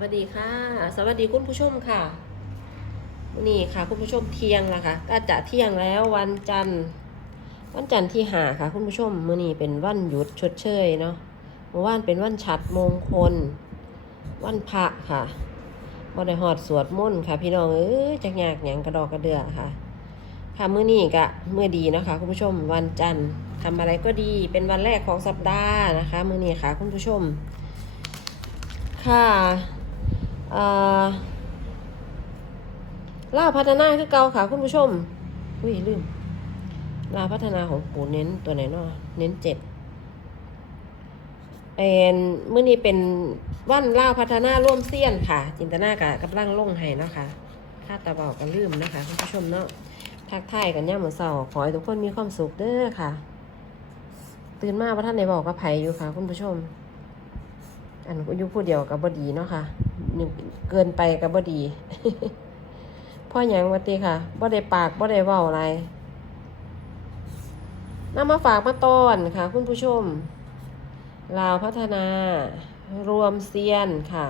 วัสดีค่ะ สวัสดีคุณผู้ชมค่ะวันนี้ค่ะ คุณผู้ชมเที่ยงแล้วค่ะก็จะเที่ยงแล้ววันจันทร์ วันจันทร์ที่หาค่ะ คุณผู้ชมมื้อนี้เป็นวันหยุดชดเชยเนาะเมื่อวานเป็นวันฉัดมงคล วันพระค่ะบ่ได้หอดสวดมนต์ค่ะ พี่น้องเอ้ยจักยากหยังกระดอกกระเดือค่ะ ค่ะมื้อนี้ก็มื้อดีนะคะคุณผู้ชมวันจันทร์ทำอะไรก็ดีเป็นวันแรกของสัปดาห์นะคะ มื้อนี้ค่ะ คุณผู้ชมค่ะ ล่าพัฒนาคือเก่าค่ะคุณผู้ชม อุ้ยลืมลาพัฒนาของปู่เน้นตัวไหนเนาะเน้นเจ็ดเป็นเมื่อนี้เป็นวันล่าพัฒนาร่วมเสี้ยนค่ะ จินตนากะกำลังลงให้นะคะคาตาเบากันลืมนะคะคุณผู้ชมเนาะทักทายกันย่ามมือเสาขอให้ทุกคนมีความสุขเด้อค่ะ ตื่นมาพระท่านในบอกกับไผอยู่ค่ะ คุณผู้ชม อันอายุผู้เดียวกับบดีเนาะค่ะ นี่เกินไปกับบดี พ่อหยังวัติค่ะบ่ได้ปากบ่ได้เว้าอะไรนำมาฝากมาต้อนค่ะ คุณผู้ชม ลาวพัฒนารวมเซียนค่ะ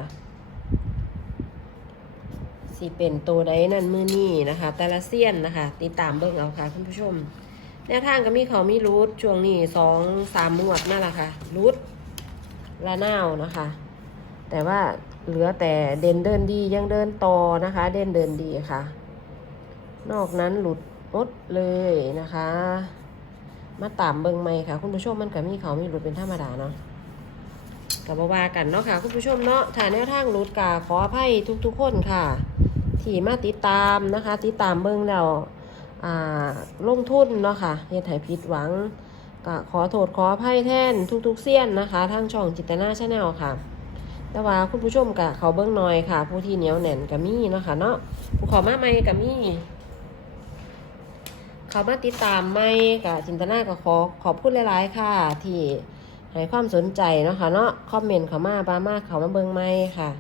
สิเป็นตัวใดนั่นมือนี่นะคะ แต่ละเซียนนะคะ ติดตามเบิ่งเอาค่ะ คุณผู้ชมแนวทางก็มีเขามีรูทช่วงนี้สองสามหมวดนั่นแหละค่ะรูทละนาวนะคะ แต่ว่า เหลือแต่เด่นเดินดียังเดินต่อนะคะ เด่นเดินดีค่ะ นอกนั้นหลุดหมดเลยนะคะ มาตามเบิงไม่ค่ะ คุณผู้ชมมันกับมีเขามีหลุดเป็นธรรมดาเนาะกับว่ากันเนาะค่ะ คุณผู้ชมเนาะถ่ายแนวทางหลุดกาขออภัยทุก ๆ คนค่ะ ที่มาติดตามนะคะ ติดตามเบิงแล้วอ่าลงทุนเนาะค่ะเฮ็ดให้ผิดหวังก็ขอโทษขออภัยแทนทุกๆเสี้ยนนะคะ ทางช่องจิตนาชาแนลค่ะ แต่ว่าคุณผู้ชมกับเขาเบิ้งน่อยค่ะ ผู้ที่เหนียวแน่นกับมี่เนาะค่ะเนาะผู้ขอมาใหม่กับมี่เขามาติดตามใหม่กับจินตนาก็ขอขอบคุณหลายๆค่ะ ที่ให้ความสนใจเนาะค่ะเนาะคอมเมนต์เขามาบ้ามาเขามาเบิ้งใหม่ค่ะ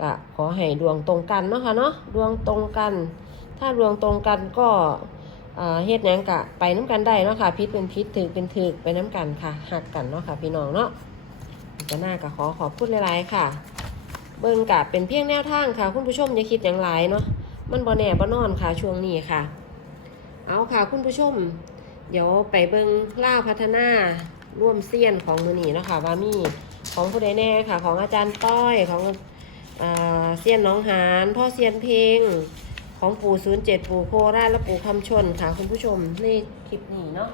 ก็ขอให้ดวงตรงกันเนาะค่ะเนาะดวงตรงกัน ถ้าดวงตรงกันก็เฮ็ดหยังกะไปน้ำกันได้เนาะค่ะพิษเป็นพิษถือเป็นถือไปน้ำกันค่ะหักกันเนาะค่ะพี่น้องเนาะ จะหน่ากะขอขอพูดหลายๆค่ะ เบิ่งกะเป็นเพียงแนวทางค่ะ คุณผู้ชมอย่าคิดอย่างไรเนาะมันบ่แน่บ่นอนค่ะช่วงนี้ค่ะ เอาค่ะคุณผู้ชม เดี๋ยวไปเบิ่งล่าพัฒนาร่วมเซียนของมือนีเนาะค่ะว่ามีของผู้ใดแน่ค่ะ ของอาจารย์ต้อยของเซียนน้องหานพ่อเซียนเพลงของปู่ศูนย์เจ็ดปู่โคราชและปู่คำชนค่ะ คุณผู้ชมในคลิปนี้เนาะ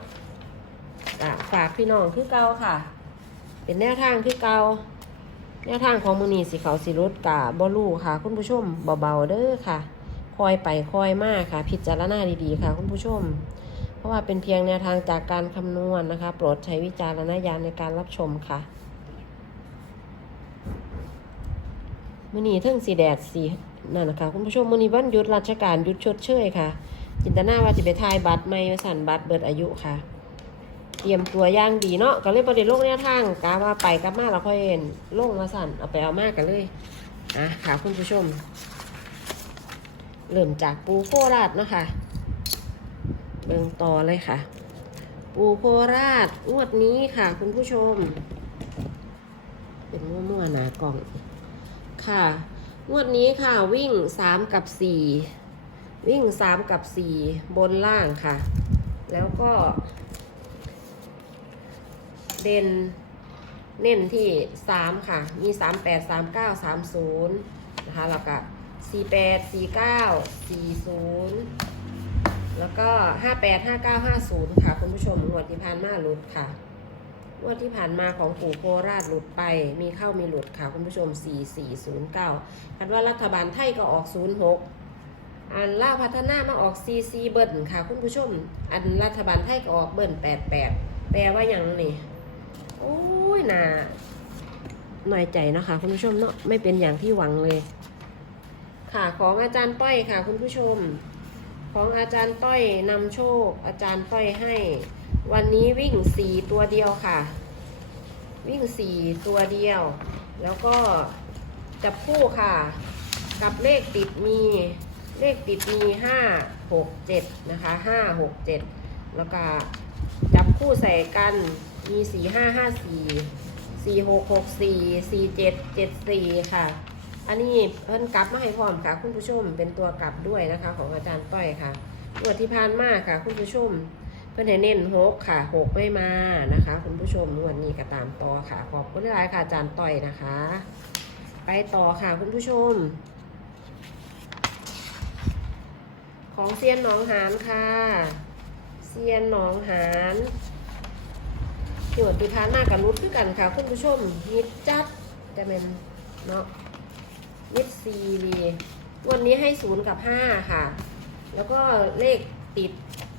ฝากพี่น้องคือเก่าค่ะ เป็นแนวทางคือเก่าแนวทางของมือนีสีเขาสีรุดกะบอลูค่ะ คุณผู้ชมเบาๆเด้อค่ะ คอยไปคอยมากค่ะ พิจารณาดีๆค่ะ คุณผู้ชม เพราะว่าเป็นเพียงแนวทางจากการคำนวณนะคะ โปรดใช้วิจารณญาณในการรับชมค่ะมือนีเทิงสีแดดสีนั่นนะคะ คุณผู้ชมมือนีวันหยุดราชการหยุดชดเชยค่ะ จินตนาว่าจะไปทายบัตรไม่สั่นบัตรเบิดอายุค่ะ ตรียมตัวย่างดีเนาะก็เลยประเด็นโลกแนวทางกาว่าไปกลับมาเราค่อยเห็นโลงมาสั่นเอาไปเอามากกันเลยอะค่ะคุณผู้ชม เริ่มจากปูโคราชเนาะค่ะเบิ่งต่อเลยค่ะ ปูโคราชงวดนี้ค่ะ คุณผู้ชม เป็นมั่วๆหนากล่อง ค่ะ งวดนี้ค่ะวิ่งสามกับสี่วิ่งสามกับสี่บนล่างค่ะ แล้วก็ เด่นเน้นที่สามค่ะ มีสามแปดสามเก้าสามศูนย์นะคะแล้วก็สี่แปดสี่เก้าสี่ศูนย์แล้วก็ห้าแปดห้าเก้าห้าศูนย์ค่ะ คุณผู้ชมงวดที่ผ่านมาหลุดค่ะงวดที่ผ่านมาของปู่โคราชหลุดไป มีเข้ามีหลุดค่ะ คุณผู้ชมสี่สี่ศูนย์เก้าคันว่ารัฐบาลไทยก็ออกศูนย์หกอันล่าพัฒนามาออกซีซีเบิ้ลค่ะ คุณผู้ชม อันรัฐบาลไทยก็ออกเบิ้ลแปดแปดแปลว่าอย่างนี่ โอ้ยน่าหน่อยใจนะคะคุณผู้ชมเนาะไม่เป็นอย่างที่หวังเลย ค่ะของอาจารย์ต้อยค่ะ คุณผู้ชม ของอาจารย์ต้อยนำโชค อาจารย์ต้อยให้ วันนี้วิ่งสี่ตัวเดียวค่ะ วิ่งสี่ตัวเดียว แล้วก็จับคู่ค่ะ กับเลขติดมีเลขติดมีห้าหกเจ็ดนะคะห้าหกเจ็ดแล้วก็จับคู่ใส่กัน มีสี่ห้าห้าสี่สี่หกหกสี่สี่เจ็ดเจ็ดสี่ค่ะ อันนี้เพิ่นกลับมาให้พร้อมค่ะ คุณผู้ชมเป็นตัวกลับด้วยนะคะ ของอาจารย์ต้อยค่ะงวที่ผ่านมาค่ะ คุณผู้ชมเพิ่นให้เน้นหกค่ะหกไม่มานะคะ คุณผู้ชมวดนี้ก็ตามต่อค่ะ ขอบคุณหลายค่ะอาจารย์ต้อยนะคะ ไปต่อค่ะคุณผู้ชม ของเซียนหนองหานค่ะ เซียนหนองหาน หยวดที่ผ่านมากับรุดด้วยกันค่ะ คุณผู้ชมมิดจัดจะเป็นเนาะมิดซีรีวันนี้ให้ศูนย์กับห้าค่ะ แล้วก็เลขติด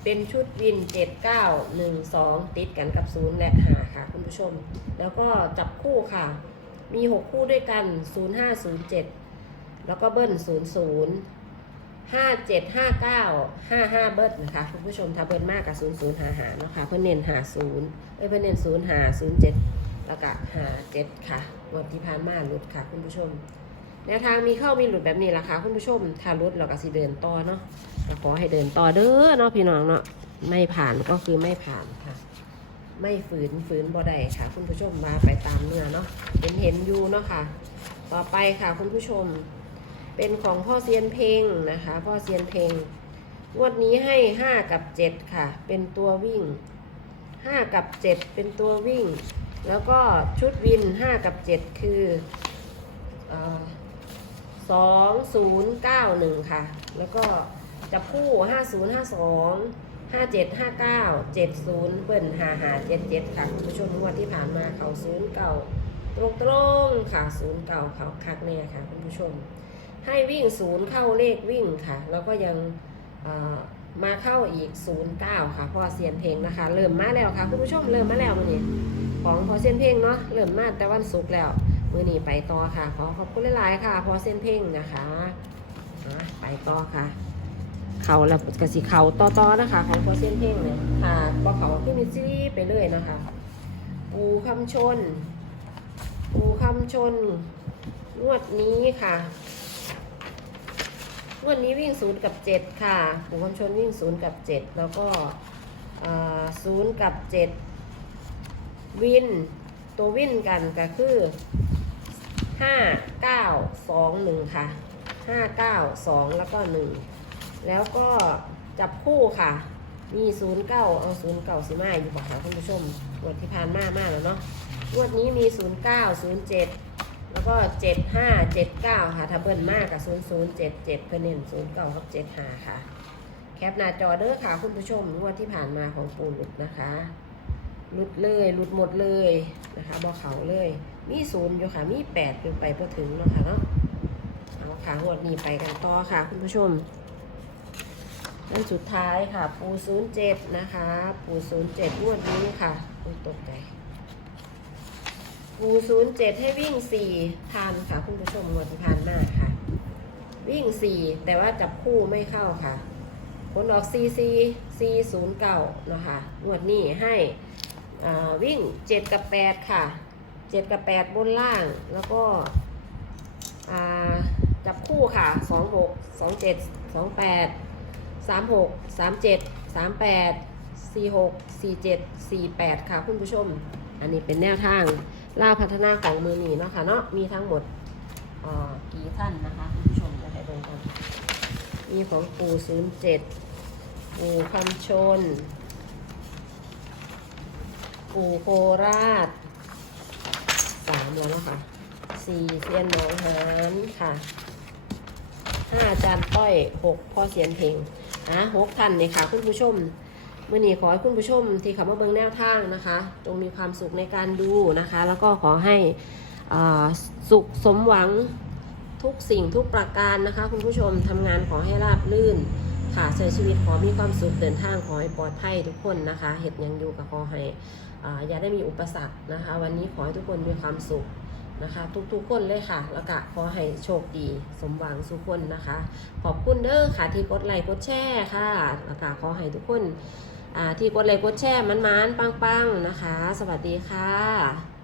เป็นชุดวินเจ็ดเก้าหนึ่งสองติดกันกับศูนย์และหาค่ะ คุณผู้ชม แล้วก็จับคู่ค่ะ มีหกคู่ด้วยกันศูนย์ห้าศูนย์เจ็ดแล้วก็เบิ้ลศูนย์ศูนย์ ห้าเจ็ดห้าเก้าห้าห้าเบิร์ดนะคะคุณผู้ชมถ้าเบิร์ดมากกับศูนย์ศูนย์หาหาเนาะค่ะเพื่อนเน้นหาศูนย์เอ้ยเพื่อนเน้นศูนย์หาศูนย์เจ็ดแล้วก็หาเจ็ดค่ะวันที่ผ่านมาหลุดค่ะคุณผู้ชมแนวทางมีเข้ามีหลุดแบบนี้ละค่ะคุณผู้ชมถ้าหลุดเราก็สิเดินต่อเนาะก็ขอให้เดินต่อเด้อเนาะพี่น้องเนาะไม่ผ่านก็คือไม่ผ่านค่ะ ไม่ฝืนฝืนบ่ได้ค่ะ คุณผู้ชมมาไปตามเนื้อเนาะเห็นเห็นอยู่เนาะค่ะ ต่อไปค่ะคุณผู้ชม เป็นของพ่อเซียนเพลงนะคะ พ่อเซียนเพลงงวดนี้ให้ห้ากับเจ็ดค่ะ เป็นตัววิ่งห้ากับเจ็ดเป็นตัววิ่ง แล้วก็ชุดวินห้ากับเจ็ดคือสองศูนย์เก้าหนึ่งค่ะ แล้วก็จะคู่ห้าศูนย์ห้าสองห้าเจ็ดห้าเก้าเจ็ดศูนย์เบิ้ลหาหาเจ็ดเจ็ดค่ะคุณผู้ชมงวดที่ผ่านมาเขาศูนย์เก่าตรงตรงๆค่ะศูนย์เก่าเขาคักเนี่ยค่ะคุณผู้ชม ให้วิ่งศูนย์เข้าเลขวิ่งค่ะ แล้วก็ยังมาเข้าอีกศูนย์เก้าค่ะพอเสียนเพลงนะคะ เริ่มมาแล้วค่ะคุณผู้ชมเริ่มมาแล้วมือนี้ของพอเสียนเพลงเนาะเริ่มมาแต่วันศุกร์แล้วมือนี้ไปต่อค่ะขอขอบคุณหลายๆค่ะ พอเสียนเพลงนะคะไปต่อค่ะเขาแล้วกสิเขาต่อๆนะคะของพอเสียนเพลงเนี่ยค่ะบอเขาขึ้นมิซีรีส์ไปเลยนะคะ ปูคำชน ปูคำชนงวดนี้ค่ะ วันนี้วิ่งศูนย์กับเจ็ดค่ะปู่คำชนวิ่งศูนย์กับเจ็ดแล้วก็ศูนย์กับเจ็ดวิน ตัววินกันก็คือห้าเก้าสองหนึ่งค่ะห้าเก้าสองแล้วก็หนึ่งแล้วก็จับคู่ค่ะ มีศูนย์เก้าเอาศูนย์เก้าสิมาอยู่บอกค่ะคุณผู้ชมวันที่ผ่านมามากแล้วเนาะงวดนี้มีศูนย์เก้าศูนย์เจ็ด แล้วก็เจ็ดห้าเจ็ดเก้าค่ะ ถ้าเบิ้ลมากกับศูนย์ศูนย์เจ็ดเจ็ดเพื่อเน้นศูนย์เก้ากับเจ็ดห้าค่ะ แคปหน้าจอเด้อค่ะ คุณผู้ชมงวดที่ผ่านมาของปูหลุดนะคะหลุดเลยหลุดหมดเลยนะคะบอเขาเลย มีศูนย์อยู่ค่ะ มีแปดเป็นไปพอถึงเนาะค่ะเนาะเอาค่ะงวดนี้ไปกันต่อค่ะ คุณผู้ชมอันสุดท้ายค่ะ ปูศูนย์เจ็ดนะคะ ปูศูนย์เจ็ดงวดนี้ค่ะอุ้ยตกใจ ปูศูนย์เจ็ดให้วิ่งสี่ทันค่ะคุณผู้ชมงวดที่ผ่านมาค่ะ วิ่งสี่แต่ว่าจับคู่ไม่เข้าค่ะ ผลออกซีซีซีศูนย์เก้านะคะงวดนี้ให้วิ่งเจ็ดกับแปดค่ะเจ็ดกับแปดบนล่างแล้วก็จับคู่ค่ะสองหกสองเจ็ดสองแปดสามหกสามเจ็ดสามแปดสี่หกสี่เจ็ดสี่แปดค่ะคุณผู้ชม อันนี้เป็นแนวทาง ล่าพัฒนาของมือหนีเนาะค่ะเนาะมีทั้งหมดอ่อกี่ท่านนะคะคุณผู้ชมจะให้ดูกันมีของปู่ศูนย์เจ็ดปู่คำชน ปู่โคราชสามแล้วนะค่ะสี่เซียนหนองหานค่ะห้าจารย์ต้อยหกพ่อเสียนเพลงอะหกท่านเลยค่ะ คุณผู้ชม มื่อนี้ขอให้คุณผู้ชมที่ข้ามาเบิงแนวทางนะคะ จงมีความสุขในการดูนะคะ แล้วก็ขอให้สุขสมหวังทุกสิ่งทุกประการนะคะ คุณผู้ชมทำงานขอให้ราบลื่นค่ะใช้ชีวิตขอมีความสุขเดินทางขอให้ปลอดภัยทุกคนนะคะเหตุยังอยู่กับขอให้อ่าอย่าได้มีอุปสรรคนะคะ วันนี้ขอให้ทุกคนมีความสุขนะคะ ทุกๆคนเลยค่ะ แล้วก็ขอให้โชคดี สมหวังสุขคนนะคะ ขอบคุณเด้อค่ะที่กดไลค์กดแชร์ค่ะแล้วก็ขอให้ทุกคน ที่กดไลค์กดแชร์มันๆปังๆนะคะ สวัสดีค่ะ